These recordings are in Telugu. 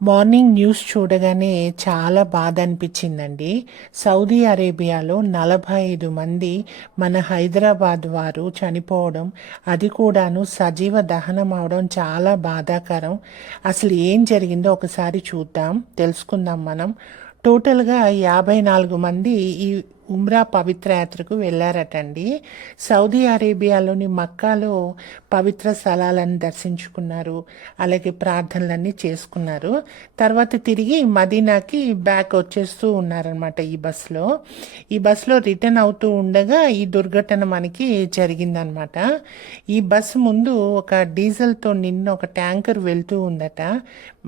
మార్నింగ్ న్యూస్ చూడగానే చాలా బాధ అనిపించిందండి. సౌదీ అరేబియాలో 45 మంది మన హైదరాబాద్ వారు చనిపోవడం, అది కూడాను సజీవ దహనం అవడం చాలా బాధాకరం. అసలు ఏం జరిగిందో ఒకసారి చూద్దాం, తెలుసుకుందాం మనం. టోటల్గా 54 మంది ఈ ఉమ్రా పవిత్ర యాత్రకు వెళ్ళారటండి. సౌదీ అరేబియాలోని మక్కాలో పవిత్ర స్థలాలను దర్శించుకున్నారు, అలాగే ప్రార్థనలన్నీ చేసుకున్నారు. తర్వాత తిరిగి మదీనాకి బ్యాక్ వచ్చేస్తూ ఉన్నారనమాట ఈ బస్సులో రిటర్న్ అవుతూ ఉండగా ఈ దుర్ఘటన మనకి జరిగిందనమాట. ఈ బస్సు ముందు ఒక డీజిల్తో నిన్న ఒక ట్యాంకర్ వెళ్తూ ఉందట.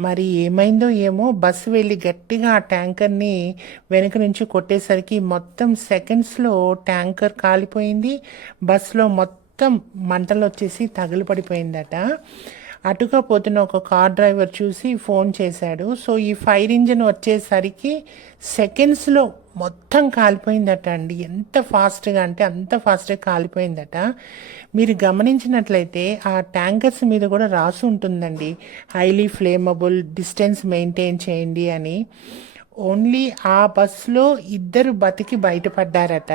మరి ఏమైందో ఏమో, బస్సు వెళ్ళి గట్టిగా ఆ ట్యాంకర్ని వెనుక నుంచి కొట్టేసరికి మొత్తం సెకండ్స్లో ట్యాంకర్ కాలిపోయింది. బస్సులో మొత్తం మంటలు వచ్చేసి తగులుపడిపోయిందట. అటుగా పోతున్న ఒక కార్ డ్రైవర్ చూసి ఫోన్ చేశాడు. సో ఈ ఫైర్ ఇంజిన్ వచ్చేసరికి సెకండ్స్లో మొత్తం కాలిపోయిందట అండి. ఎంత ఫాస్ట్గా అంటే అంత ఫాస్ట్గా కాలిపోయిందట. మీరు గమనించినట్లయితే ఆ ట్యాంకర్స్ మీద కూడా రాసి ఉంటుందండి, హైలీ ఫ్లేమబుల్, డిస్టెన్స్ మెయింటైన్ చేయండి అని. ఓన్లీ ఆ బస్సులో ఇద్దరు బతికి బయటపడ్డారట.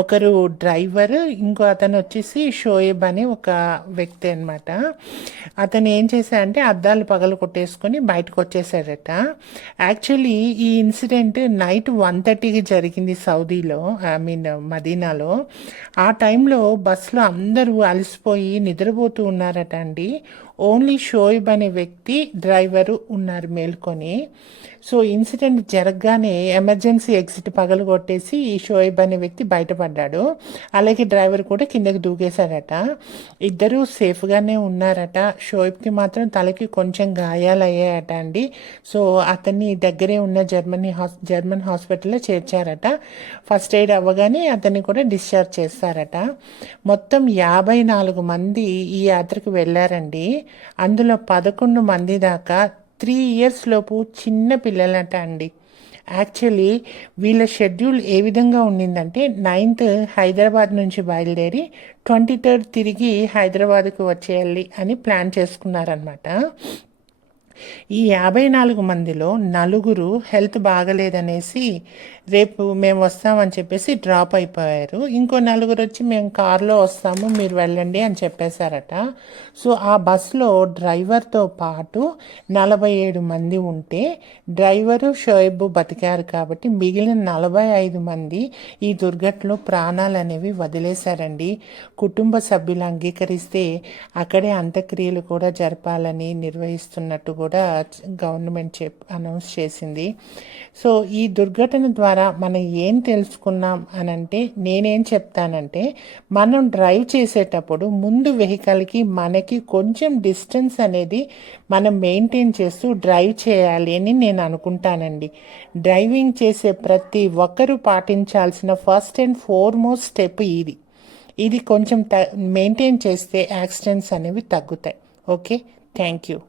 ఒకరు డ్రైవర్, ఇంకో అతను వచ్చేసి షోయబ్ అనే ఒక వ్యక్తి అనమాట. అతను ఏం చేశాడంటే అద్దాలు పగలు కొట్టేసుకొని బయటకు వచ్చేసాడట. యాక్చువల్లీ ఈ ఇన్సిడెంట్ నైట్ 1:30కి జరిగింది సౌదీలో, మదీనాలో. ఆ టైంలో బస్సులో అందరూ అలసిపోయి నిద్రపోతూ ఉన్నారట అండి. ఓన్లీ షోయబ్ అనే వ్యక్తి, డ్రైవరు ఉన్నారు మేల్కొని. సో ఇన్సిడెంట్ జరగగానే ఎమర్జెన్సీ ఎగ్జిట్ పగలు కొట్టేసి ఈ షోయబ్ అనే వ్యక్తి బయటపడ్డాడు. అలాగే డ్రైవర్ కూడా కిందకి దూకేశాడట. ఇద్దరూ సేఫ్గానే ఉన్నారట. షోయబ్కి మాత్రం తలకి కొంచెం గాయాలయ్యాయట అండి. సో అతన్ని దగ్గరే ఉన్న జర్మన్ హాస్పిటల్లో చేర్చారట. ఫస్ట్ ఎయిడ్ అవ్వగానే అతన్ని కూడా డిశ్చార్జ్ చేస్తారట. మొత్తం 54 మంది ఈ యాత్రకు వెళ్ళారండి. అందులో 11 మంది దాకా 3 ఇయర్స్ లోపు చిన్న పిల్లలట అండి. యాక్చువల్లీ వీళ్ళ షెడ్యూల్ ఏ విధంగా ఉండిందంటే 9th హైదరాబాద్ నుంచి బయలుదేరి 23rd తిరిగి హైదరాబాద్కు వచ్చేయాలి అని ప్లాన్ చేసుకున్నారనమాట. ఈ 54 మందిలో 4 హెల్త్ బాగలేదనేసి రేపు మేము వస్తామని చెప్పేసి డ్రాప్ అయిపోయారు. ఇంకో 4 వచ్చి మేము కార్లో వస్తాము, మీరు వెళ్ళండి అని చెప్పేశారట. సో ఆ బస్సులో డ్రైవర్తో పాటు 47 మంది ఉంటే డ్రైవరు షోయబ్ బతికారు కాబట్టి మిగిలిన 45 మంది ఈ దుర్ఘటనలో ప్రాణాలు అనేవి వదిలేశారండి. కుటుంబ సభ్యులు అంగీకరిస్తే అక్కడే అంత్యక్రియలు కూడా జరపాలని నిర్వహిస్తున్నట్టు కూడా గవర్నమెంట్ అనౌన్స్ చేసింది. సో ఈ దుర్ఘటన ద్వారా మనం ఏం తెలుసుకున్నాం అనంటే, నేనేం చెప్తానంటే, మనం డ్రైవ్ చేసేటప్పుడు ముందు వెహికల్కి మనకి కొంచెం డిస్టెన్స్ అనేది మనం మెయింటైన్ చేస్తూ డ్రైవ్ చేయాలి అని నేను అనుకుంటానండి. డ్రైవింగ్ చేసే ప్రతి ఒక్కరూ పాటించాల్సిన ఫస్ట్ అండ్ ఫార్మోస్ట్ స్టెప్ ఇది కొంచెం మెయింటైన్ చేస్తే యాక్సిడెంట్స్ అనేవి తగ్గుతాయి. Okay, thank you.